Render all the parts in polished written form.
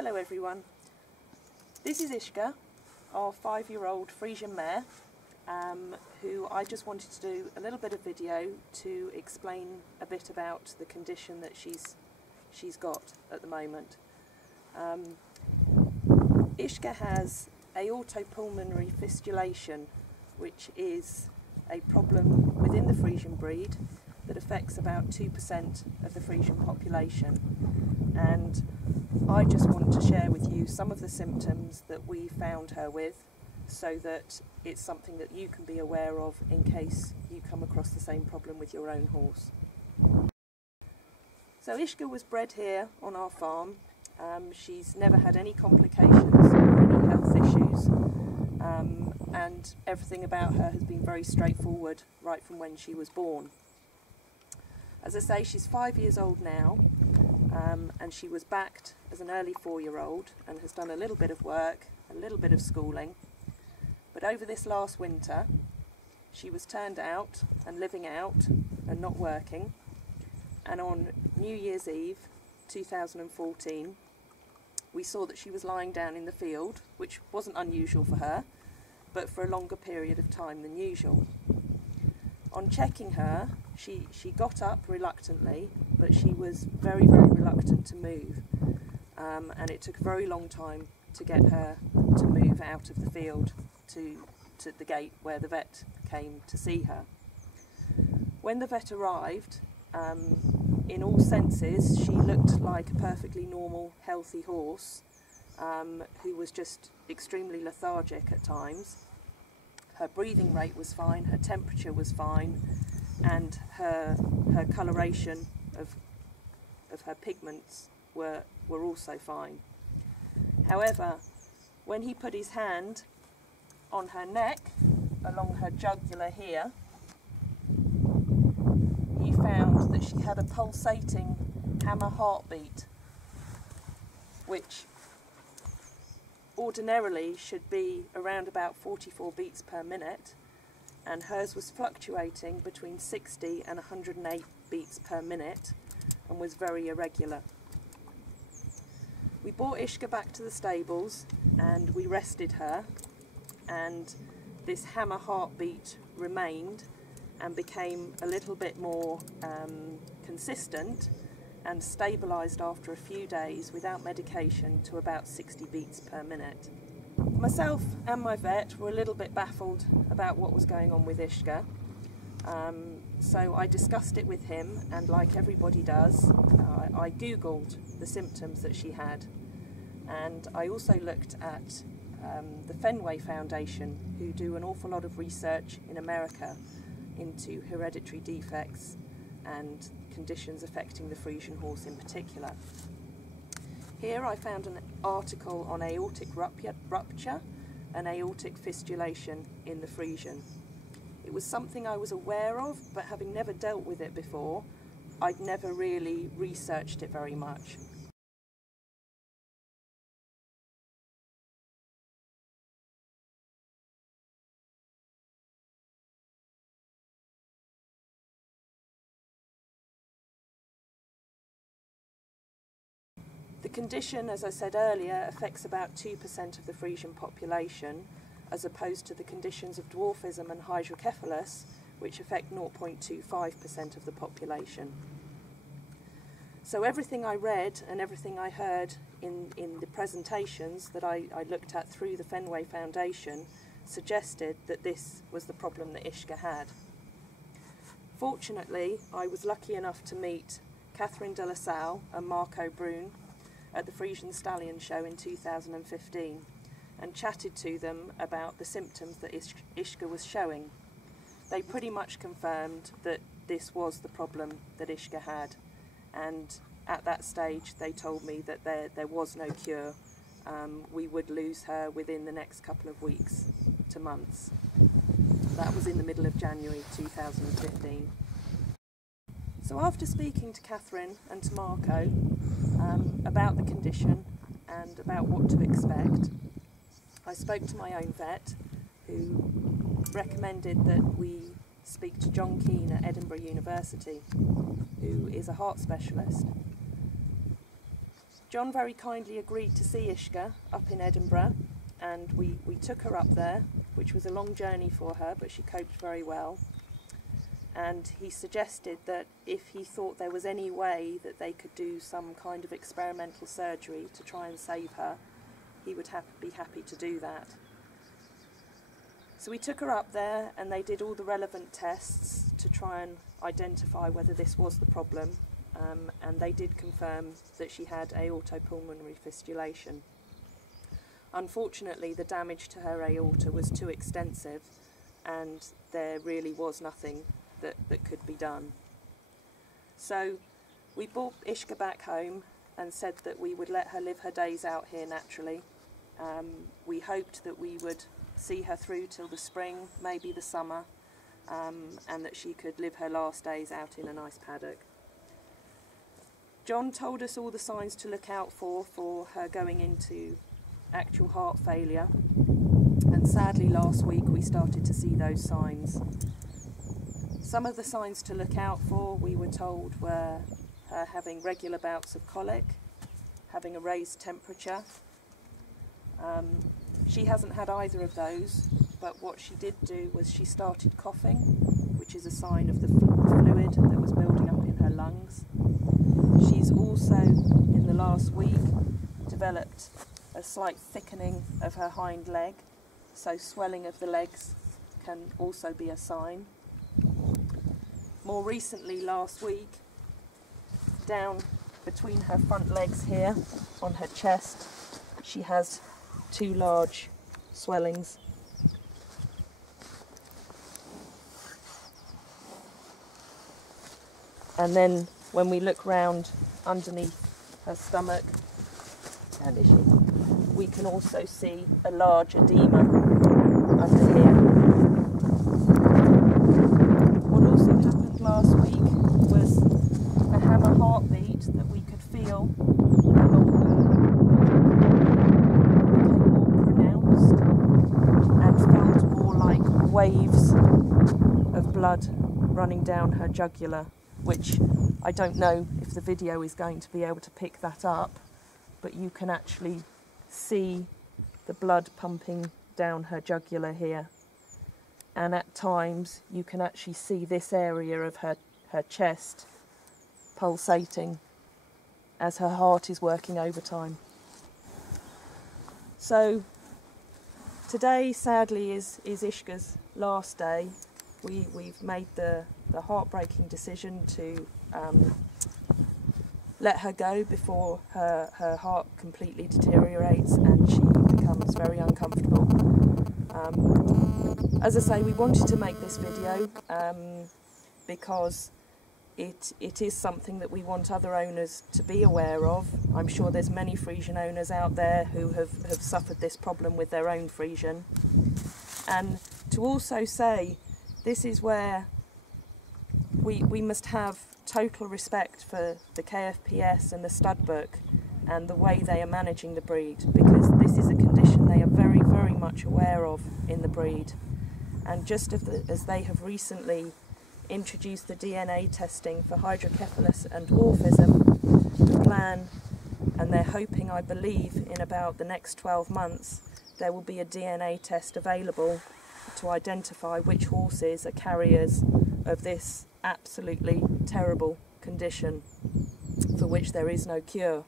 Hello everyone, this is Ischka, our 5-year-old Friesian mare, who I just wanted to do a little bit of video to explain a bit about the condition that she's got at the moment. Ischka has Aortopulmonary Fistulation, which is a problem within the Friesian breed that affects about 2% of the Friesian population, and I just want to share with you some of the symptoms that we found her with, so that it's something that you can be aware of in case you come across the same problem with your own horse. So Ischka was bred here on our farm. She's never had any complications or any health issues, and everything about her has been very straightforward right from when she was born. As I say, she's 5 years old now, and she was backed as an early 4-year-old and has done a little bit of work, a little bit of schooling. But over this last winter, she was turned out and living out and not working. And on New Year's Eve 2014, we saw that she was lying down in the field, which wasn't unusual for her, but for a longer period of time than usual. On checking her, she got up reluctantly, but she was very, very reluctant to move, and it took a very long time to get her to move out of the field to the gate where the vet came to see her. When the vet arrived, in all senses she looked like a perfectly normal, healthy horse, who was just extremely lethargic at times. Her breathing rate was fine, her temperature was fine, and her coloration of her pigments were also fine. However, when he put his hand on her neck, along her jugular here, he found that she had a pulsating hammer heartbeat, which ordinarily should be around about 44 beats per minute, and hers was fluctuating between 60 and 108 beats per minute and was very irregular. We brought Ischka back to the stables and we rested her, and this hammer heartbeat remained and became a little bit more consistent and stabilised after a few days without medication to about 60 beats per minute. Myself and my vet were a little bit baffled about what was going on with Ischka, so I discussed it with him, and like everybody does, I googled the symptoms that she had, and I also looked at the Fenway Foundation, who do an awful lot of research in America into hereditary defects and conditions affecting the Friesian horse in particular. Here I found an article on aortic rupture and aortic fistulation in the Friesian. It was something I was aware of, but having never dealt with it before, I'd never really researched it very much. The condition, as I said earlier, affects about 2% of the Friesian population, as opposed to the conditions of dwarfism and hydrocephalus, which affect 0.25% of the population. So everything I read and everything I heard in the presentations that I looked at through the Fenway Foundation suggested that this was the problem that Ischka had. Fortunately, I was lucky enough to meet Catherine de la Salle and Marco Brune at the Friesian Stallion Show in 2015 and chatted to them about the symptoms that Ischka was showing. They pretty much confirmed that this was the problem that Ischka had, and at that stage they told me that there was no cure. We would lose her within the next couple of weeks to months. That was in the middle of January 2015. So after speaking to Catherine and to Marco about the condition and about what to expect, I spoke to my own vet, who recommended that we speak to John Keane at Edinburgh University, who is a heart specialist. John very kindly agreed to see Ischka up in Edinburgh, and we took her up there, which was a long journey for her, but she coped very well. And he suggested that if he thought there was any way that they could do some kind of experimental surgery to try and save her, he would be happy to do that. So we took her up there and they did all the relevant tests to try and identify whether this was the problem, and they did confirm that she had aortopulmonary fistulation. Unfortunately, the damage to her aorta was too extensive and there really was nothing that could be done. So we brought Ischka back home and said that we would let her live her days out here naturally. We hoped that we would see her through till the spring, maybe the summer, and that she could live her last days out in a nice paddock. John told us all the signs to look out for her going into actual heart failure, and sadly last week we started to see those signs. Some of the signs to look out for, we were told, were her having regular bouts of colic, having a raised temperature. She hasn't had either of those, but what she did do was she started coughing, which is a sign of the fluid that was building up in her lungs. She's also, in the last week, developed a slight thickening of her hind leg, so swelling of the legs can also be a sign. More recently, last week, down between her front legs here, on her chest, she has 2 large swellings. And then when we look round underneath her stomach, we can also see a large edema under here. What also happened last week was a hammer heartbeat that we could feel along became more pronounced and felt more like waves of blood running down her jugular, which I don't know if the video is going to be able to pick that up, but you can actually see the blood pumping down her jugular here, and at times you can actually see this area of her chest pulsating as her heart is working overtime. So today sadly is Ischka's last day. We've made the heartbreaking decision to let her go before her heart completely deteriorates and she becomes very uncomfortable. As I say, we wanted to make this video because it is something that we want other owners to be aware of. I'm sure there's many Friesian owners out there who have suffered this problem with their own Friesian. And to also say, this is where we must have total respect for the KFPS and the stud book and the way they are managing the breed, because this is a condition they are very, very much aware of in the breed. And just as they have recently introduced the DNA testing for hydrocephalus and dwarfism, the plan, and they're hoping, I believe, in about the next 12 months, there will be a DNA test available to identify which horses are carriers of this absolutely terrible condition for which there is no cure.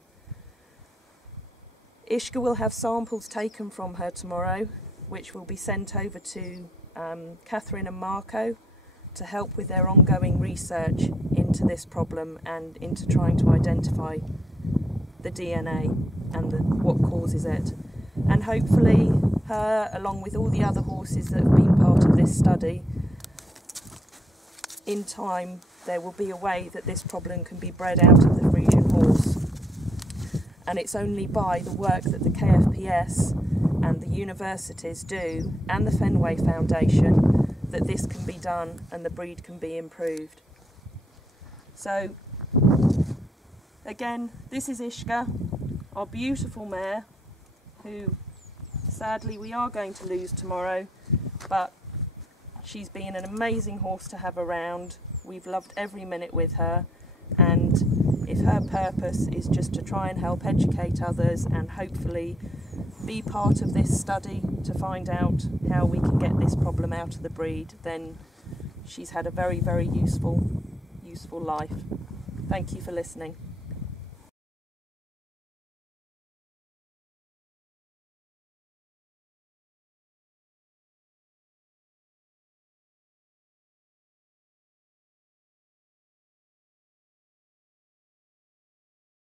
Ischka will have samples taken from her tomorrow, which will be sent over to Catherine and Marco to help with their ongoing research into this problem and into trying to identify the DNA and what causes it. And hopefully her, along with all the other horses that have been part of this study, in time there will be a way that this problem can be bred out of the Friesian horse. And it's only by the work that the KFPS and the universities do, and the Fenway Foundation, that this can be done and the breed can be improved. So, again, this is Ischka, our beautiful mare, who sadly we are going to lose tomorrow, but she's been an amazing horse to have around. We've loved every minute with her, and if if her purpose is just to try and help educate others and hopefully be part of this study to find out how we can get this problem out of the breed, then she's had a very, very useful life. Thank you for listening.